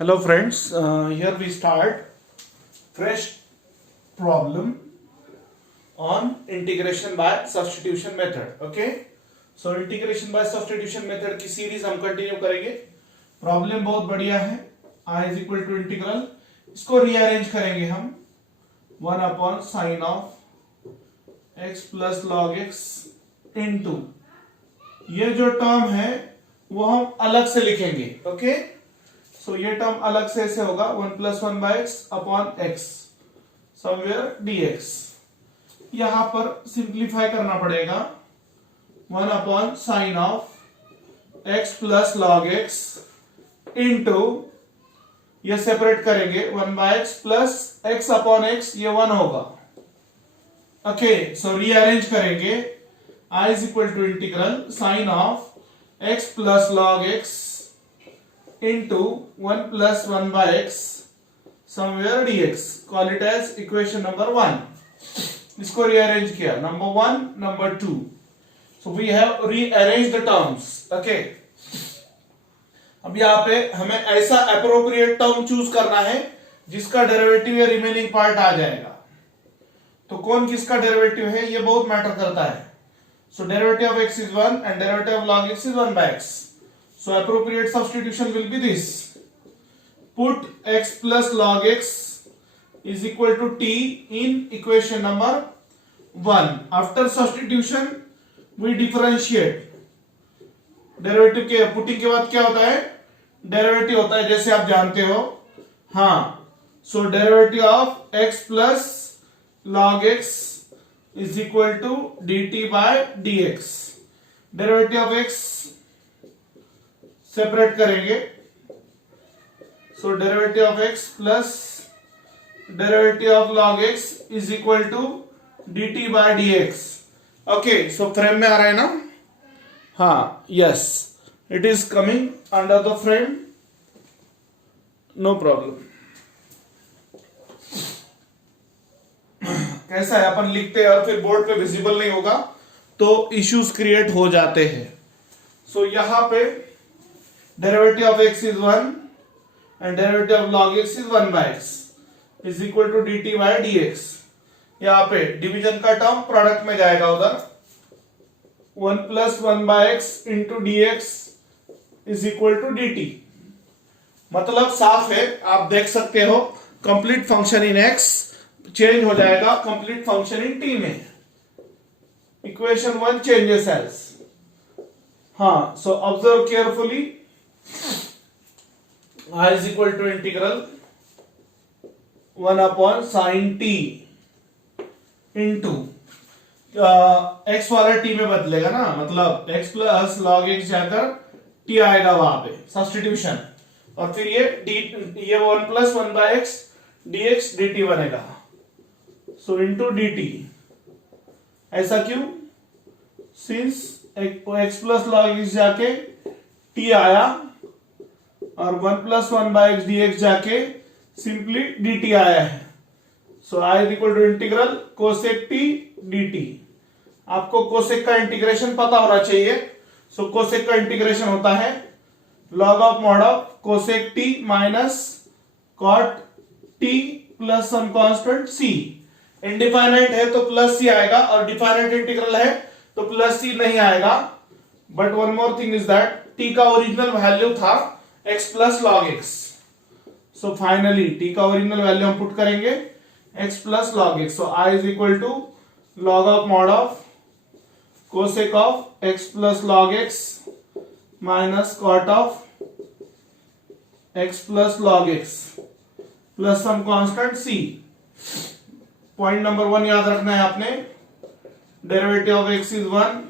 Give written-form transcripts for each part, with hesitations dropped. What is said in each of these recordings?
Hello friends, here we start fresh problem on integration by substitution method. Okay, so integration by substitution method की series हम continue करेंगे. Problem बहुत बढ़िया है. I is equal to integral, इसको rearrange करेंगे हम 1 upon sine of x plus log x into ये जो टर्म है वो हम अलग से लिखेंगे. ओके, सो ये टर्म अलग से ऐसे होगा 1 plus 1 by x upon x somewhere dx. यहां पर सिंप्लीफाई करना पड़ेगा 1 upon sine of x plus log x into ये सेपरेट करेंगे 1 by x plus x upon x, ये 1 होगा. ओके, सो रीअरेंज करेंगे I is equal to integral sin of x plus log x into 1 plus 1 by x somewhere dx. Call it as equation number 1. इसको rearrange किया number 1, number 2. So we have rearranged the terms. Okay. अब यहाँ पे हमें ऐसा appropriate term choose करना है जिसका डेरिवेटिव या रिमेनिंग पार्ट आ जाएगा. तो कौन किसका डेरिवेटिव है ये बहुत मैटर करता है. So derivative of x is 1 and derivative of log x is 1 by x. So appropriate substitution will be this. Put x plus log x is equal to t in equation number 1. After substitution we differentiate. Derivative के putting के बाद क्या होता है? Derivative होता है जैसे आप जानते हो. हाँ, so derivative of x plus log x is equal to dt by dx. Derivative of x separate करेंगे. So derivative of x plus derivative of log x is equal to dt by dx. Okay, so frame में आ रहा है ना? हाँ, yes, it is coming under the frame, no problem. कैसा है, अपन लिखते हैं और फिर बोर्ड पे विजिबल नहीं होगा तो इश्यूज क्रिएट हो जाते हैं. सो यहां पे derivative of x is 1 and derivative of log x is 1 by x is equal to dt by dx. यहां पे डिवीजन का टर्म प्रोडक्ट में जाएगा उधर 1 plus 1 by x into dx is equal to dt. मतलब साफ है, आप देख सकते हो complete function in x change हो जाएगा कंप्लीट फंक्शन इन टी में. Equation 1 changes as. हाँ, so observe carefully. I is equal to integral 1 upon sine t into x वाला टी में बदलेगा ना, मतलब x प्लस लॉग x जाकर t आएगा वहां पे सब्स्टिट्यूशन, और फिर ये 1 plus 1 by x dx dt बनेगा. So into dt. ऐसा क्यों? Since x plus log x जाके t आया और 1 प्लस 1 बाय एक्स dx जाके सिंपली dt आया है. So I is equal to integral cosec t dt. आपको कोसेक का इंटीग्रेशन पता होना चाहिए. सो कोसेक का इंटीग्रेशन होता है log of mod of cosec t minus cot t plus some constant c. Indefinite है तो प्लस सी आएगा और डिफाइनाइट इंटीग्रल है तो प्लस सी नहीं आएगा. But one more thing is that t का ओरिजिनल वैल्यू था x plus log x. So finally t का ओरिजिनल वैल्यू हम पुट करेंगे x plus log x. So I is equal to log of mod of cosec of x plus log x minus cot of x plus log x plus some constant c. Point number 1 याद रखना है आपने. Derivative of x is 1,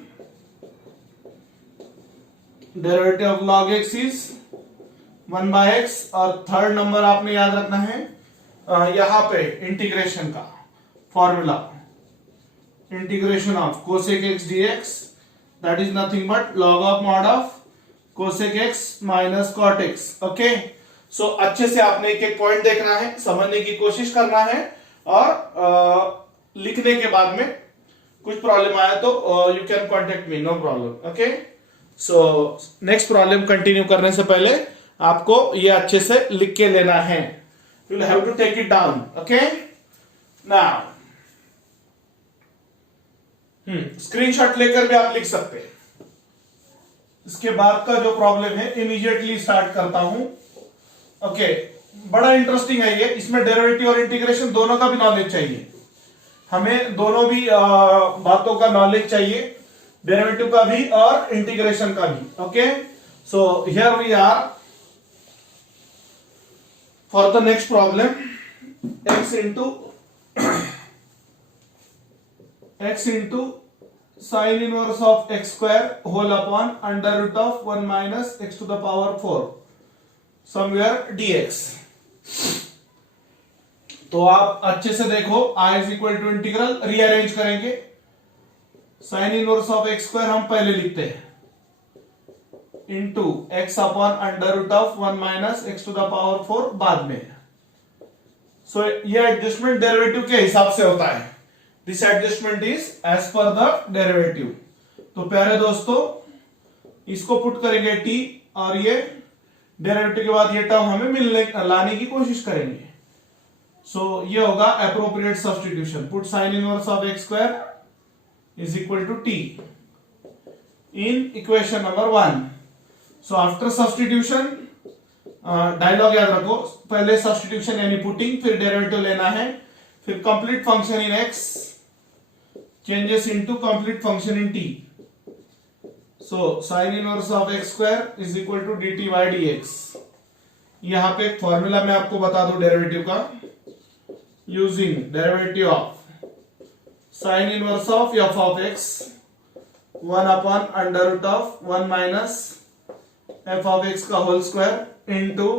derivative of log x is 1 by x, और third number आपने याद रखना है यहां पे इंटीग्रेशन का formula. Integration of cosec x dx that is nothing but log of mod of cosec x minus cot x. Okay, so अच्छे से आपने एक एक पॉइंट देखना है, समझने की कोशिश करना है, और लिखने के बाद में कुछ प्रॉब्लम आया तो you can contact me, no problem. Okay, so next problem continue करने से पहले आपको ये अच्छे से लिख के लेना है. You will have to take it down. Okay, now screenshot लेकर भी आप लिख सकते हैं. इसके बाद का जो प्रॉब्लम है इमीडिएटली स्टार्ट करता हूं. ओके, बड़ा इंटरेस्टिंग है ये. इसमें डेरिवेटिव और इंटीग्रेशन दोनों का भी नॉलेज चाहिए. हमें दोनों भी बातों का नॉलेज चाहिए, डेरिवेटिव का भी और इंटीग्रेशन का भी. Okay, so here we are for the next problem. x into sin inverse of x square whole upon under root of 1 minus x to the power 4 somewhere dx. तो आप अच्छे से देखो, I is equal to integral rearrange करेंगे. Sine inverse of x square हम पहले लिखते हैं into x upon under root of 1 minus x to the power 4 बाद में. सो ये एडजस्टमेंट डेरिवेटिव के हिसाब से होता है. This adjustment is as per the derivative. तो प्यारे दोस्तों, इसको पुट करेंगे t और ये डेरिवेटिव के बाद ये टर्म हमें मिलने लाने की कोशिश करेंगे. सो ये होगा appropriate substitution. Put sine inverse of x square is equal to t in equation number 1. So after substitution, dialogue याद रखो, पहले सब्स्टिट्यूशन यानी पुटिंग, फिर डेरिवेटिव लेना है, फिर complete function in x changes into complete function in t. So sin inverse of x square is equal to dt by dx. यहां पे एक फॉर्मूला मैं आपको बता दूं डेरिवेटिव का. Using derivative of sin inverse of f of x 1 upon under root of 1 minus f of x का whole square into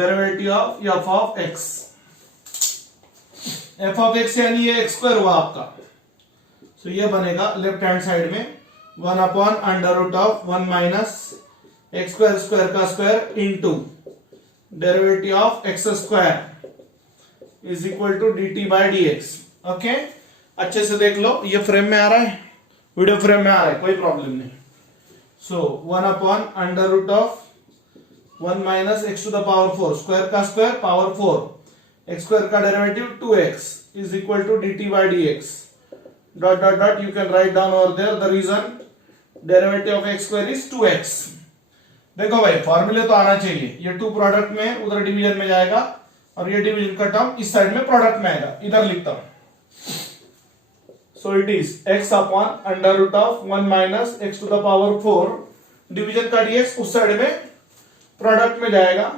derivative of f of x. F of x यानी ये एक्स स्क्वायर हुआ आपका. सो ये बनेगा left hand side में 1 upon under root of 1 minus x square square का square into derivative of x square is equal to dt by dx. Okay, अच्छे से देख लो, ये फ्रेम में आ रहा है, वीडियो फ्रेम में आ रहा है, कोई प्रॉब्लम नहीं. So 1 upon under root of 1 minus x to the power 4 square का स्क्वायर पावर 4, एक्स स्क्वायर का derivative 2x is equal to dt by dx. Dot dot dot you can write down over there the reason derivative of x square is 2x. देखो भाई, फॉर्मूले तो आना चाहिए. ये 2 product में उधर डिवीजन में जाएगा और ये डिवीजन का टर्म इस साइड में प्रोडक्ट में आएगा. इधर लिखता हूं. So it is x upon under root of 1 minus x to the power 4 division का dx उस साइड में प्रोडक्ट में जाएगा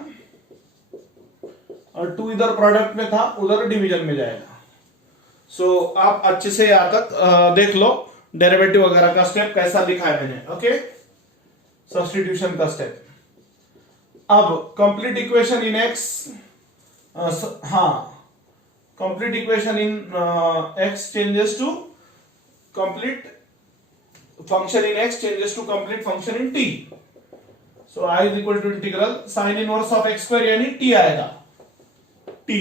और 2 इधर प्रोडक्ट में था, उधर डिवीजन में जाएगा. सो आप अच्छे से यहां तक देख लो डेरिवेटिव वगैरह का स्टेप कैसा लिखा है मैंने. ओके, सब्स्टिट्यूशन का स्टेप. अब complete equation in x, complete equation in x changes to complete function in x changes to complete function in t. So I is equal to integral sine inverse of x square यानी t आएगा. t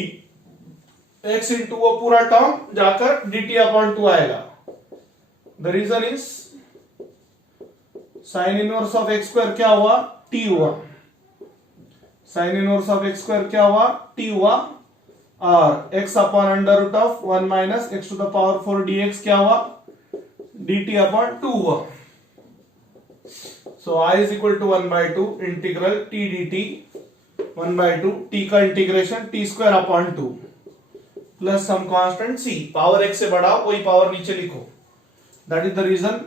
x into वो पूरा term जाकर dt upon 2 आएगा. The reason is sine inverse of x square क्या हुआ, t हुआ. Sine inverse of x square क्या हुआ, t हुआ. और x upon under root of 1 minus x to the power 4 dx क्या हुआ, dt अपॉन 2 हुआ. So I is equal to 1 by 2 integral t dt 1 by 2 t का integration t square upon 2 plus some constant c. Power x से बड़ा वही power नीचे लिखो. That is the reason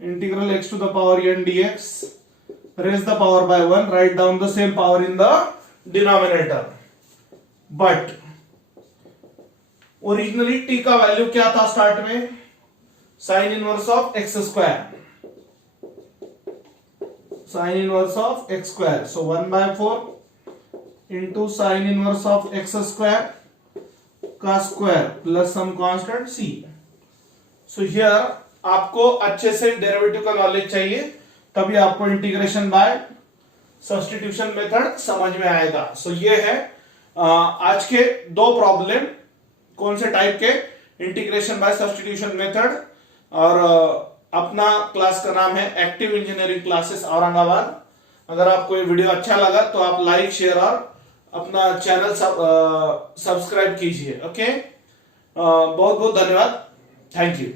integral x to the power n dx raise the power by 1, write down the same power in the denominator. But originally t का value क्या था start में, sine inverse of x square. Sine inverse of x square. So 1 by 4 into sine inverse of x square का square plus some constant c. So here आपको अच्छे से derivative का knowledge चाहिए, तभी आपको इंटीग्रेशन बाय सब्स्टिट्यूशन मेथड समझ में आएगा. सो ये है आज के 2 प्रॉब्लम. कौन से टाइप के, इंटीग्रेशन बाय सब्स्टिट्यूशन मेथड, और अपना क्लास का नाम है एक्टिव इंजीनियरिंग क्लासेस औरंगाबाद. अगर आपको ये वीडियो अच्छा लगा तो आप लाइक शेयर और अपना चैनल सब्सक्राइब कीजिए। ओके, बहुत बहुत धन्यवाद। Thank you.